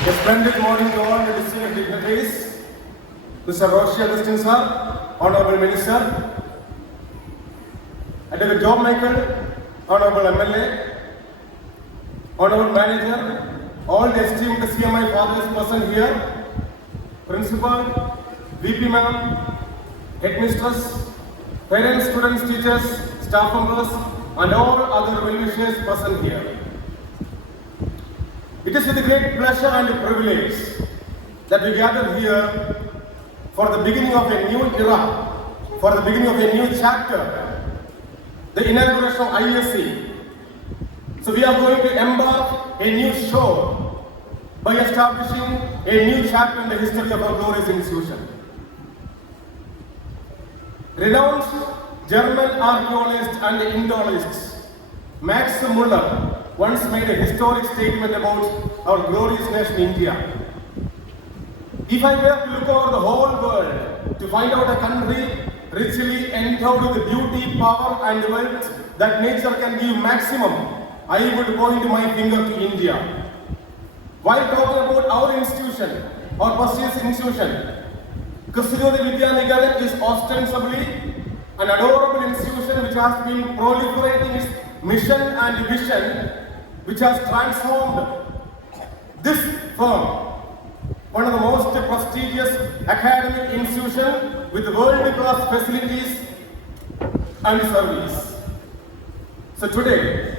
A splendid morning to all the distinguished dignitaries, Mr. Roshi Agustin sir, Honorable Minister, Advocate Job Michael, Honorable MLA, Honorable Manager, all the esteemed CMI fathers present here, Principal, VP Ma'am, Headmistress, parents, students, teachers, staff members, and all other well-wishers present here. It is with a great pleasure and privilege that we gather here for the beginning of a new era, for the beginning of a new chapter, the inauguration of ISC. So we are going to embark a new show by establishing a new chapter in the history of our glorious institution. Renowned German archaeologist and Indologist Max Muller once made a historic statement about our glorious nation India. If I were to look over the whole world to find out a country richly endowed with the beauty, power and wealth that nature can give maximum, I would point my finger to India. While talking about our institution, our prestigious institution, Kristu Jyoti Vidya Niketan is ostensibly an adorable institution which has been proliferating its mission and vision, which has transformed this firm, one of the most prestigious academic institutions with world-class facilities and service. So today,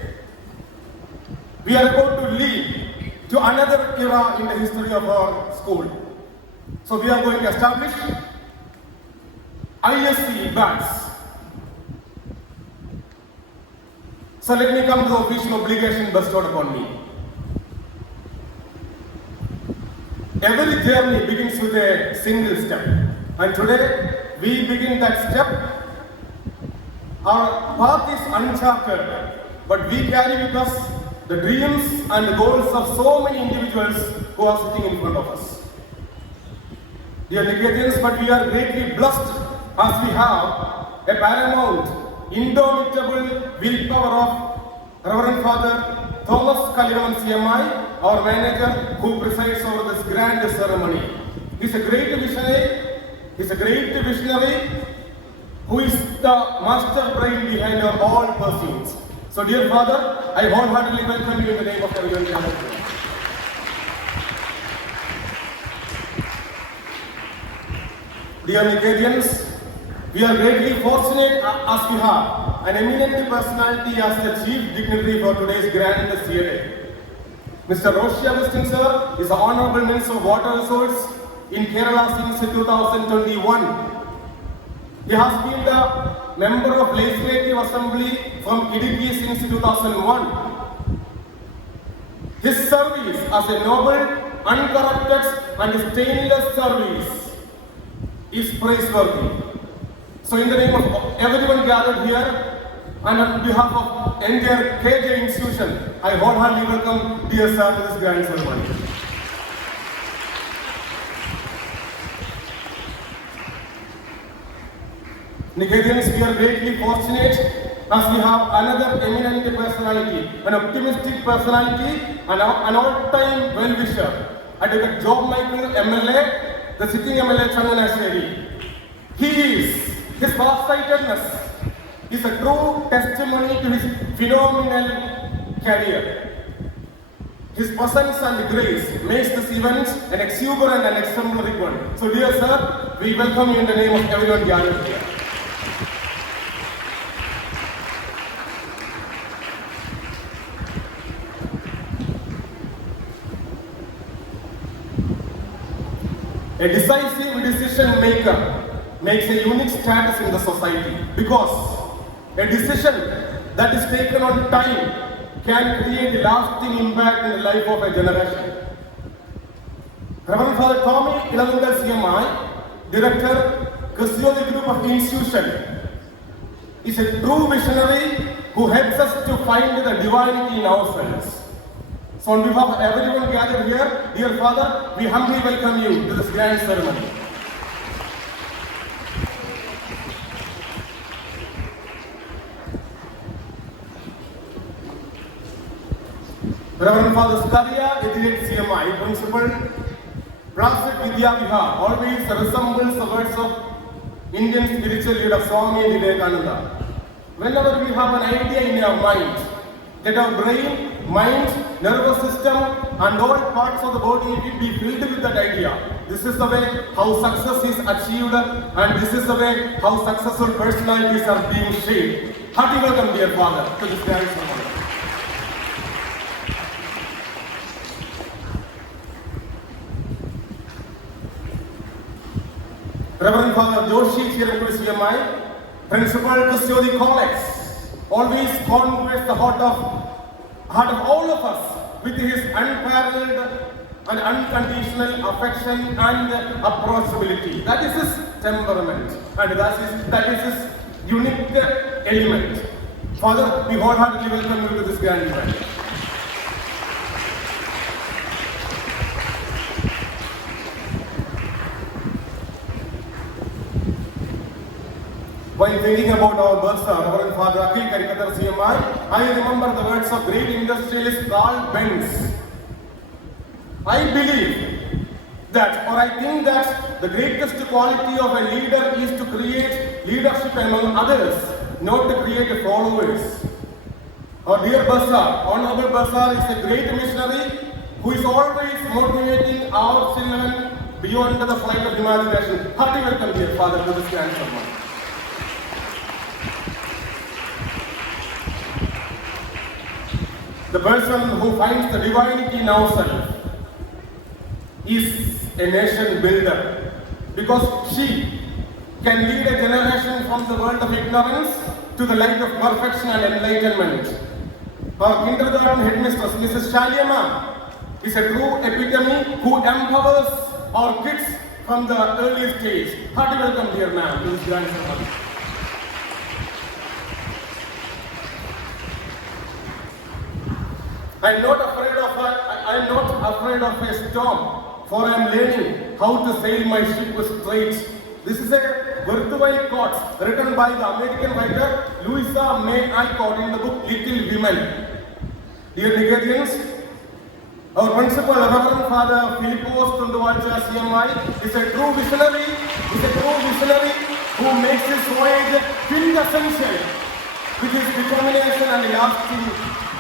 we are about to lead to another era in the history of our school. So we are going to establish ISC batch. So let me come to the official obligation bestowed upon me. Every journey begins with a single step, and today we begin that step. Our path is uncharted, but we carry with us the dreams and goals of so many individuals who are sitting in front of us. Dear Nichetans, but we are greatly blessed as we have a paramount, indomitable willpower of Reverend Father Thomas Kalivan CMI, our manager who presides over this grand ceremony. He's a great visionary who is the master brain behind our all pursuits. So dear Father, I wholeheartedly welcome you in the name of everyone gathered here. Dear Nichetans, we are greatly fortunate as we have an eminent personality as the chief dignitary for today's grand CLA. Mr. Roshi Agustin sir is the Honorable Minister of Water Resources in Kerala since 2021. He has been the member of Legislative Assembly from Idukki since 2001. His service as a noble, uncorrupted and stainless service is praiseworthy. So in the name of everyone gathered here and on behalf of entire KJ institution, I wholeheartedly welcome dear sir to this grand ceremony. Nichetans, we are greatly fortunate as we have another eminent personality, an optimistic personality, and an all-time well-wisher, Advocate Job Michael MLA, the sitting MLA Changanasheri. His farsightedness is a true testimony to his phenomenal career. His presence and grace makes this event an exuberant and exemplary one. So dear sir, we welcome you in the name of everyone gathered here. A decisive decision maker makes a unique status in the society because a decision that is taken on time can create a lasting impact in the life of a generation. Reverend Father Tommy Ilavungal CMI, Director, Kristu Jyoti Group of Institution, is a true visionary who helps us to find the divinity in ourselves. So on behalf of everyone gathered here, dear Father, we humbly welcome you to this grand ceremony. Reverend Father Skaria, Edited CMI, Principal, Sacred Vidya Vihar, always resembles the words of Indian spiritual leader Swami Vivekananda. Whenever we have an idea in our mind, that our brain, mind, nervous system and all parts of the body will be filled with that idea. This is the way how success is achieved and this is the way how successful personalities are being shaped. Hearty welcome, dear Father, to this grand ceremony. Reverend Father Joshi Chethipuzha CMI, Principal Kristu Jyoti College, always conquers the heart of all of us with his unparalleled and unconditional affection and approachability. That is his temperament and that is his unique element. Father, we wholeheartedly welcome you to this grand event. While thinking about our bursar, Reverend Father Akhil Karikathar CMI, I remember the words of great industrialist Carl Benz. I believe that, or I think that the greatest quality of a leader is to create leadership among others, not to create followers. Our dear bursar, Honorable Bursar, is a great missionary who is always motivating our children beyond the flight of imagination. Hearty welcome, dear Father, to this grand ceremony. The person who finds the divinity in ourselves is a nation builder because she can lead a generation from the world of ignorance to the light of perfection and enlightenment. Our kindergarten headmistress, Mrs. Shalyama, is a true epitome who empowers our kids from the early stage. Hearty welcome, dear ma'am, to this grand ceremony. I am not afraid of a storm, for I am learning how to sail my ship straight. This is a worthwhile quote written by the American writer Louisa May Alcott in the book Little Women. Dear Nicarians, our principal, Reverend Father Philippos Tunduvalcha CMI, is a true visionary who makes his voyage quintessential with his determination and lasting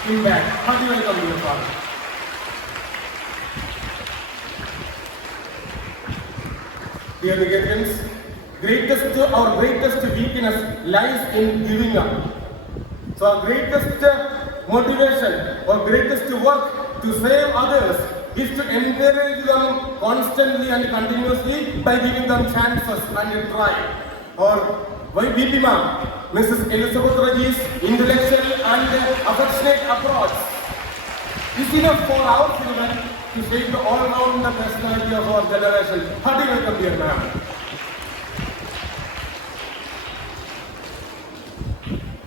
impact. Hearty welcome, dear Father. Dear Nicarians, our greatest weakness lies in giving up. So our greatest motivation, our greatest work to save others is to encourage them constantly and continuously by giving them chances and a try. Or VP Ma'am, Mrs. Elizabeth Raji's intellectual and affectionate approach is enough for our children to shape the all-round personality of our generation. Hearty welcome, dear ma'am.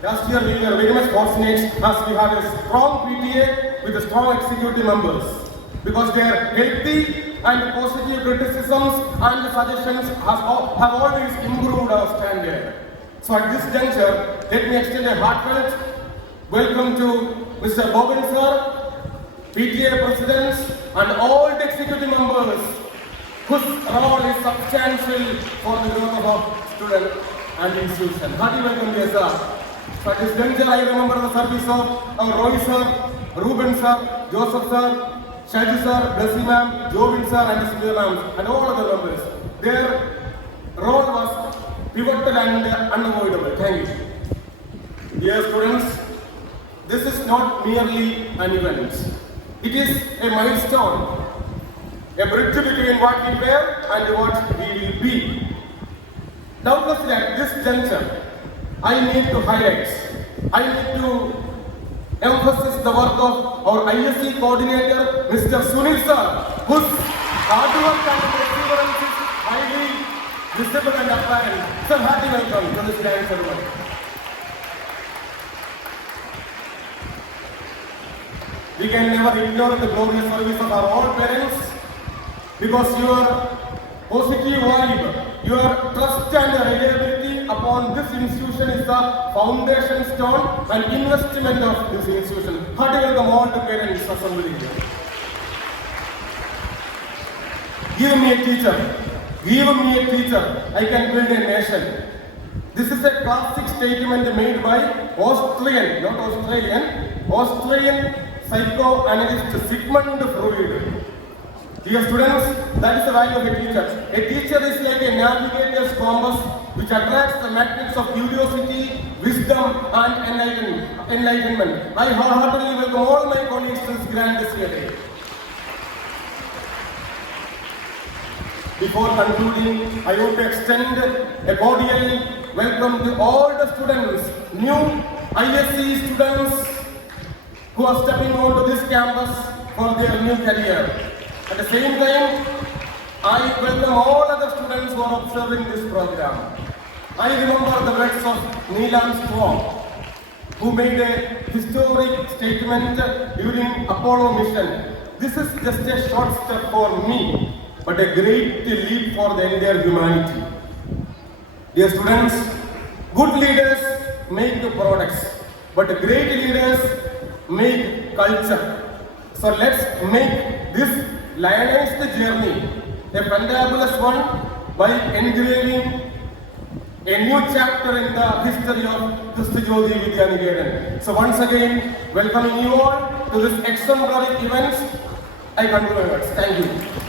Last year we were very much fortunate as we had a strong PTA with strong executive members because their healthy and positive criticisms and suggestions have always improved our standard. So at this juncture, let me extend a heartfelt welcome to Mr. Bobin sir, PTA presidents and all the executive members whose role is substantial for the growth of our student and institution. Hearty welcome, dear sir. So at this juncture, I remember the service of our Roy sir, Ruben sir, Joseph sir, Shaji sir, Desi ma'am, Jovin sir and Smita ma'am and all other members. Their role was pivotal and unavoidable. Thank you. Dear students, this is not merely an event. It is a milestone, a bridge between what we were and what we will be. Doubtlessly at this juncture, I need to emphasize the work of our ISC coordinator, Mr. Sunil sir, whose hard work and perseverance is highly visible and apparent. Sir, hearty welcome to this grand ceremony. We can never ignore the glorious service of our all parents because your positive vibe, your trust and reliability upon this institution is the foundation stone and investment of this institution. Hearty welcome all the parents assembled here. Give me a teacher. Give me a teacher. I can build a nation. This is a classic statement made by Austrian psychoanalyst Sigmund Freud. Dear students, that is the value of a teacher. A teacher is like a navigator's compass which attracts the magnets of curiosity, wisdom and enlightenment. I wholeheartedly welcome all my colleagues to this grand day. Before concluding, I want to extend a cordial welcome to all the students, new ISC students who are stepping onto this campus for their new career. At the same time, I welcome all other students who are observing this program. I remember the words of Neil Armstrong, who made a historic statement during Apollo mission. This is just a short step for me, but a great leap for the entire humanity. Dear students, good leaders make the products, but great leaders make culture. So let's make this lionized journey a fantabulous one by engraving a new chapter in the history of Kristu Jyoti Vidya Niketan. So once again, welcoming you all to this exemplary event. I conclude my words. Thank you.